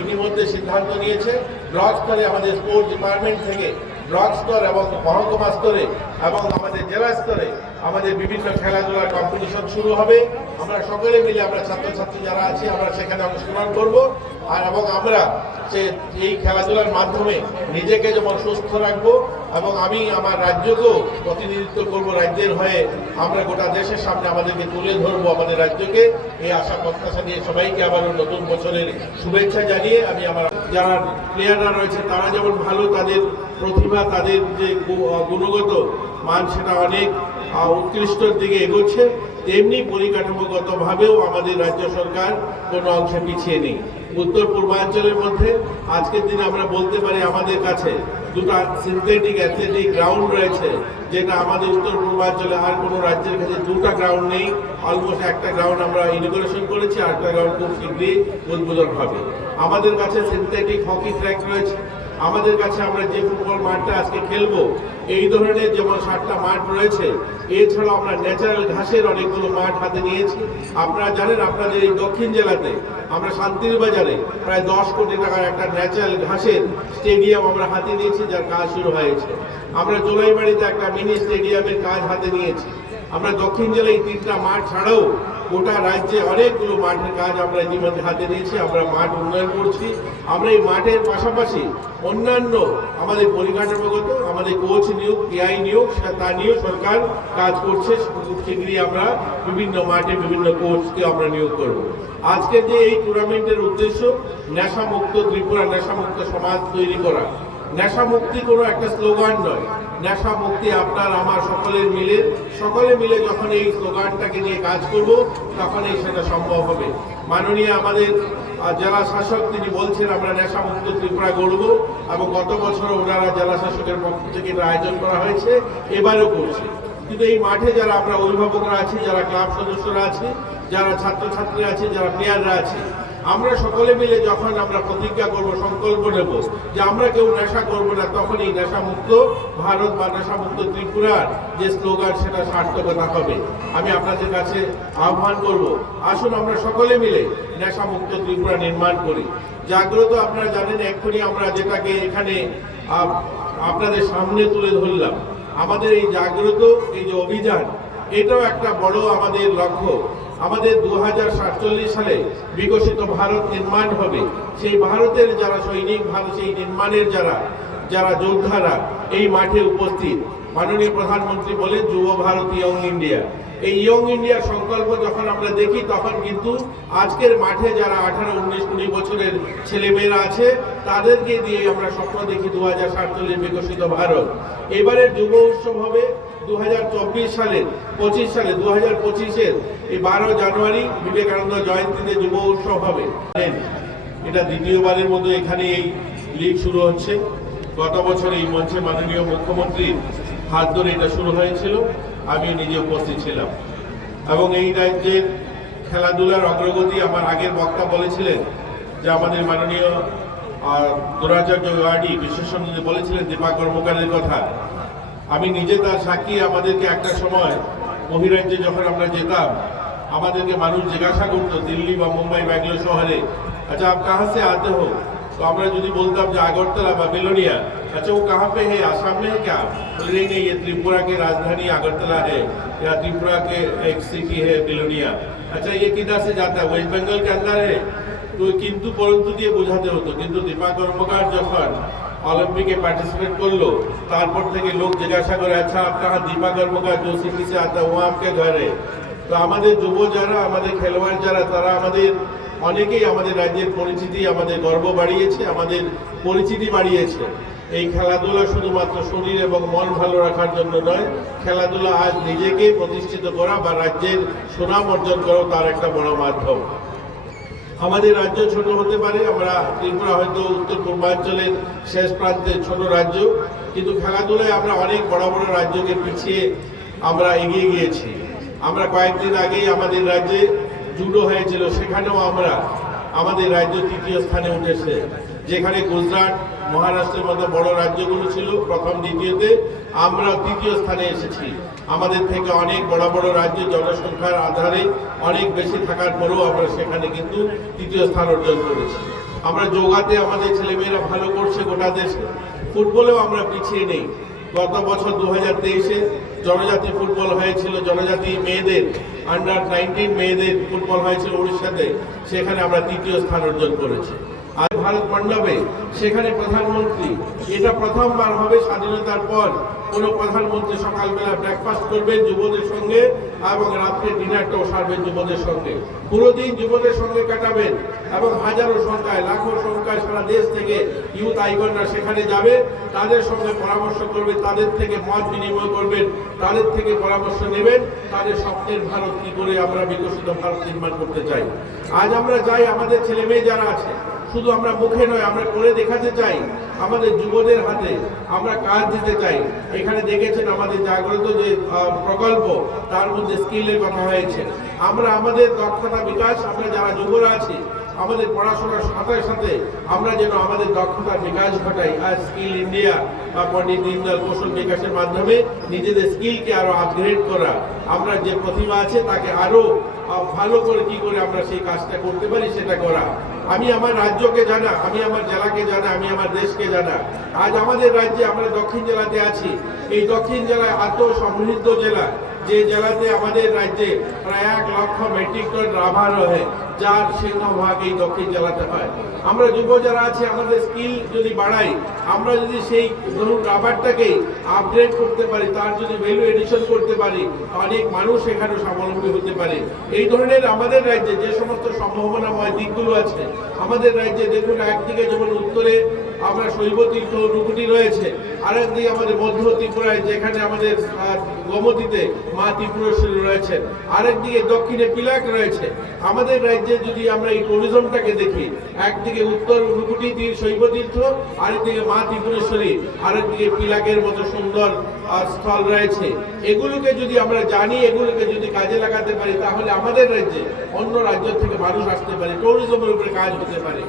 ইতিমধ্যে সিদ্ধান্ত নিয়েছে ব্লক স্তরে আমাদের স্পোর্টস ডিপার্টমেন্ট থেকে ব্লক স্তর এবং মহকুমা স্তরে এবং আমাদের জেলা স্তরে আমাদের বিভিন্ন খেলাধুলার কম্পিটিশন শুরু হবে। আমরা সকলে মিলে আমরা ছাত্রছাত্রী যারা আছি আমরা সেখানে অংশগ্রহণ করব এবং আমরা এই খেলাধুলার মাধ্যমে নিজেকে যেমন সুস্থ রাখবো এবং আমি আমার রাজ্যকেও প্রতিনিধিত্ব করব, রাজ্যের হয়ে আমরা গোটা দেশের সামনে আমাদেরকে তুলে ধরবো আমাদের রাজ্যকে। এই আশা প্রত্যাশা নিয়ে সবাইকে আবারও নতুন বছরের শুভেচ্ছা জানিয়ে আমি আমার যারা প্লেয়াররা রয়েছে তারা যেমন ভালো, তাদের প্রতিভা তাদের যে গুণগত মান সেটা অনেক উৎকৃষ্টর দিকে এগোচ্ছে, তেমনি পরিকাঠামোগতভাবেও আমাদের রাজ্য সরকার কোনো অংশে পিছিয়ে নেই। উত্তর পূর্বাঞ্চলের মধ্যে আজকের দিনে আমরা বলতে পারি আমাদের কাছে দুটো সিনথেটিক অ্যাথলেটিক গ্রাউন্ড রয়েছে, যেটা আমাদের উত্তর পূর্বাঞ্চলে আর কোনো রাজ্যের কাছে দুটো গ্রাউন্ড নেই। অলমোস্ট একটা গ্রাউন্ড আমরা ইনগুরেশন করেছি, আরেকটা গ্রাউন্ড খুব শীঘ্রই উদ্বোধন হবে। আমাদের কাছে সিনথেটিক হকি ট্র্যাক রয়েছে, আমাদের কাছে আমরা যে ফুটবল মাঠটা আজকে খেলবো এই ধরনের যেমন 7টা মাঠ রয়েছে, এছাড়াও আমরা ন্যাচারাল ঘাসের অনেকগুলো মাঠ হাতে নিয়েছি। আপনারা জানেন আপনাদের এই দক্ষিণ জেলাতে আমরা শান্তির বাজারে প্রায় 10 কোটি টাকার একটা ন্যাচারাল ঘাসের স্টেডিয়াম আমরা হাতে নিয়েছি, যার কাজ শুরু হয়েছে। আমরা জোলাইবাড়িতে একটা মিনি স্টেডিয়ামের কাজ হাতে নিয়েছি। আমরা দক্ষিণ জেলায় 3টা মাঠ ছাড়াও গোটা রাজ্যে অনেকগুলো মাঠের কাজ আমরা ইতিমধ্যে হাতে নিয়েছি। আমরা মাঠ উন্নয়ন করছি। আমরা এই মাঠের পাশাপাশি অন্যান্য আমাদের পরিকাঠামোগত আমাদের কোচ নিয়োগ, পিআই নিয়োগ, তা নিয়েও সরকার কাজ করছে। খুব শীঘ্রই আমরা বিভিন্ন মাঠে বিভিন্ন কোচকে আমরা নিয়োগ করব। আজকের যে এই টুর্নামেন্টের উদ্দেশ্য নেশামুক্ত ত্রিপুরা, নেশামুক্ত সমাজ তৈরি করা। নেশা মুক্তি কোনো একটা স্লোগান নয়, নেশা মুক্তি আপনার আমার সকলে মিলে যখন এই স্লোগানটাকে নিয়ে কাজ করব তখনই সেটা সম্ভব হবে। মাননীয় আমাদের জেলা শাসক তিনি বলছেন আমরা নেশা মুক্ত ত্রিপুরা গড়ব, এবং গত বছর ওনারা জেলা শাসকের পক্ষ থেকে এটা আয়োজন করা হয়েছে, এবারও করছে। কিন্তু এই মাঠে যারা আমরা অভিভাবকরা আছি, যারা ক্লাব সদস্যরা আছি, যারা ছাত্রছাত্রী আছে, যারা প্লেয়াররা আছে, আমরা সকলে মিলে যখন আমরা প্রতিজ্ঞা করব, সংকল্প নেব যে আমরা কেউ নেশা করব না, তখন এই নেশামুক্ত ভারত বা নেশামুক্ত ত্রিপুরার যে স্লোগান সেটা সার্থকতা হবে। আমি আপনাদের কাছে আহ্বান করব, আসুন আমরা সকলে মিলে নেশামুক্ত ত্রিপুরা নির্মাণ করি। জাগ্রত আপনারা জানেন, এক্ষুনি আমরা যেটাকে এখানে আপনাদের সামনে তুলে ধরলাম, আমাদের এই জাগ্রত এই যে অভিযান, এটাও একটা বড় আমাদের লক্ষ্য। আমাদের 2047 সালে বিকশিত ভারত নির্মাণ হবে। সেই ভারতের যারা সৈনিক, সেই নির্মাণের যারা যোদ্ধারা এই মাঠে উপস্থিত। মাননীয় প্রধানমন্ত্রী বলেন যুব ভারত ইয়ং ইন্ডিয়া। এই ইয়ং ইন্ডিয়ার সংকল্প যখন আমরা দেখি তখন কিন্তু আজকের মাঠে যারা 18, 19, 20 বছরের ছেলেমেয়েরা আছে তাদেরকে দিয়ে আমরা স্বপ্ন দেখি 2047 বিকশিত ভারত। এবারের যুব উৎসব হবে 2024 সালের 25 সালে 2025-এর এই 12 জানুয়ারি বিবেকানন্দ জয়ন্তীতে যুব উৎসব হবে। এটা দ্বিতীয়বারের মতো এখানে এই লিগ শুরু হচ্ছে। গত বছর এই মঞ্চে মাননীয় মুখ্যমন্ত্রীর হাত ধরে এটা শুরু হয়েছিল, আমি নিজে উপস্থিত ছিলাম। এবং এই রাজ্যের খেলাধুলার অগ্রগতি আমার আগের বক্তা বলেছিলেন যে আমাদের মাননীয় দ্রোণাচার্য ওয়ার্ডি বিশেষজ্ঞ বলেছিলেন দীপা কর্মকারের কথা। আমি নিজে তার সাক্ষী। আমাদেরকে একটা সময় বহিরাজ্যে যখন আমরা যেতাম আমাদেরকে মানুষ জিজ্ঞাসা করতো দিল্লি বা মুম্বাই, ব্যাঙ্গালোর শহরে, আচ্ছা আপ কাহা সে আতে হো? তো আমরা যদি বলতাম যে আগরতলা বা বিলোনিয়া, अच्छा वो कहाँ पे है, आसाम में है क्या? बोल रही नहीं, ये त्रिपुरा की राजधानी अगरतला है, या त्रिपुरा के एक सिटी है बिलोनिया। अच्छा ये किधर से जाता है? वेस्ट बंगाल के अंदर है। तो किंतु परंतु দিয়ে বোঝাতে হতো। কিন্তু দীপা কর্মকার যখন অলিম্পিকে পার্টিসিপেট করলো তারপর থেকে লোক জিজ্ঞাসা করে, আচ্ছা आप कहाँ दीपा कर्मकार जो सिटी से आता है वो आपके घर है? তো আমাদের যুব যারা, আমাদের খেলোয়াড় যারা, তারা আমাদের অনেকেই আমাদের রাজ্যের পরিচিতি, আমাদের গর্ব বাড়িয়েছে, আমাদের পরিচিতি বাড়িয়েছে। এই খেলাধুলা শুধুমাত্র শরীর এবং মন ভালো রাখার জন্য নয়, খেলাধুলা আজ নিজেকে প্রতিষ্ঠিত করা বা রাজ্যের সুনাম অর্জন করা তার একটা বড় মাধ্যম। আমাদের রাজ্য ছোট হতে পারে, আমরা ত্রিপুরা হয়তো উত্তর পূর্বাঞ্চলের শেষ প্রান্তের ছোট রাজ্য, কিন্তু খেলাধুলায় আমরা অনেক বড় বড় রাজ্যকে পিছিয়ে আমরা এগিয়ে গিয়েছি। আমরা কয়েকদিন আগেই আমাদের রাজ্যে জুডো হয়েছিল, সেখানেও আমাদের রাজ্য তৃতীয় স্থানে উঠেছে। যেখানে গুজরাট, মহারাষ্ট্রের মতো বড় রাজ্যগুলো ছিল প্রথম, দ্বিতীয়তে, আমরা তৃতীয় স্থানে এসেছি। আমাদের থেকে অনেক বড় বড় রাজ্য জনসংখ্যার আধারে অনেক বেশি থাকার পরেও আমরা সেখানে কিন্তু তৃতীয় স্থান অর্জন করেছি। আমরা যোগাতে আমাদের ছেলেমেয়েরা ভালো করছে গোটা দেশে, ফুটবলেও আমরা পিছিয়ে নেই। গত বছর 2023-এ জনজাতি ফুটবল হয়েছিল, জনজাতি মেয়েদের আন্ডার-19 মেয়েদের ফুটবল হয়েছিল উড়িষ্যাতে, সেখানে আমরা তৃতীয় স্থান অর্জন করেছি। আর ভারত মণ্ডপে সেখানে প্রধানমন্ত্রী, এটা প্রথমবার হবে স্বাধীনতার পর কোনো প্রধানমন্ত্রী সকালবেলা ব্রেকফাস্ট করবেন যুবদের সঙ্গে এবং রাত্রে ডিনারটাও সারবেন যুবদের সঙ্গে, পুরো দিন যুবদের সঙ্গে কাটাবেন এবং হাজারো সংখ্যায় লাখো সংখ্যায় সারা দেশ থেকে ইউথ আইকনরা সেখানে যাবে, তাদের সঙ্গে পরামর্শ করবেন, তাদের থেকে মত বিনিময় করবেন, তাদের থেকে পরামর্শ নেবেন, তাদের স্বপ্নের ভারত কি করে আমরা বিকশিত ভারত নির্মাণ করতে চাই। আজ আমরা চাই আমাদের ছেলে মেয়ে যারা আছে, শুধু আমরা মুখে নয়, আমরা করে দেখাতে চাই, আমাদের যুবদের হাতে আমরা কাজ দিতে চাই। এখানে দেখেছেন আমাদের জাগ্রত যে প্রকল্প, তার মধ্যে স্কিলের কথা হয়েছে। আমরা আমাদের দক্ষতা বিকাশ, আমরা যারা যুবরা আছি আমাদের পড়াশোনার সাথে সাথে আমরা যেন আমাদের দক্ষতার বিকাশ ঘটাই। আর স্কিল ইন্ডিয়া বা পণ্ডিত দীনদয়াল কৌশল বিকাশের মাধ্যমে নিজেদের স্কিলকে আরো আপগ্রেড করা, আমরা যে প্রতিভা আছে তাকে আরো ভালো করে কি করে আমরা সেই কাজটা করতে পারি সেটা করা। আমি আমার রাজ্যকে জানা, আমি আমার জেলাকে জানা, আমি আমার দেশকে জানা। আজ আমাদের রাজ্যে আমরা দক্ষিণ জেলাতে আছি, এই দক্ষিণ জেলায় এত সমৃদ্ধ জেলা, যে জেলাতে আমাদের রাজ্যে প্রায় 1 লক্ষ মেট্রিক টন রাবার রয়ে, যার সিংহভাগ এই দক্ষিণ জেলাতে হয়। আমরা যুব যারা আছে আমাদের স্কিল যদি বাড়াই, আমরা যদি সেই ধরুন রাবারটাকে আপগ্রেড করতে পারি, তার যদি ভ্যালু এডিশন করতে পারি, অনেক মানুষ এখানে স্বাবলম্বী হতে পারে। এই ধরনের আমাদের রাজ্যে যে সমস্ত সম্ভাবনাময় দিকগুলো আছে আমাদের রাজ্যে, দেখুন একদিকে যেমন উত্তরে আমরা শৈবতীর্থ অনুকুটি রয়েছে, আরেকদিকে আমাদের মধ্য ত্রিপুরায় যেখানে আমাদের গোমতীতে মা ত্রিপুরেশ্বরী রয়েছেন, আরেকদিকে দক্ষিণে পিলাক রয়েছে। আমাদের রাজ্যে যদি আমরা এই ট্যুরিজমটাকে দেখি, একদিকে উত্তর অনুকুটি শৈবতীর্থ, আরেকদিকে মা ত্রিপুরেশ্বরী, আরেকদিকে পিলাকের মতো সুন্দর স্থল রয়েছে। এগুলোকে যদি আমরা জানি, এগুলোকে যদি কাজে লাগাতে পারি, তাহলে আমাদের রাজ্যে অন্য রাজ্য থেকে মানুষ আসতে পারে, ট্যুরিজমের উপরে কাজ হতে পারে।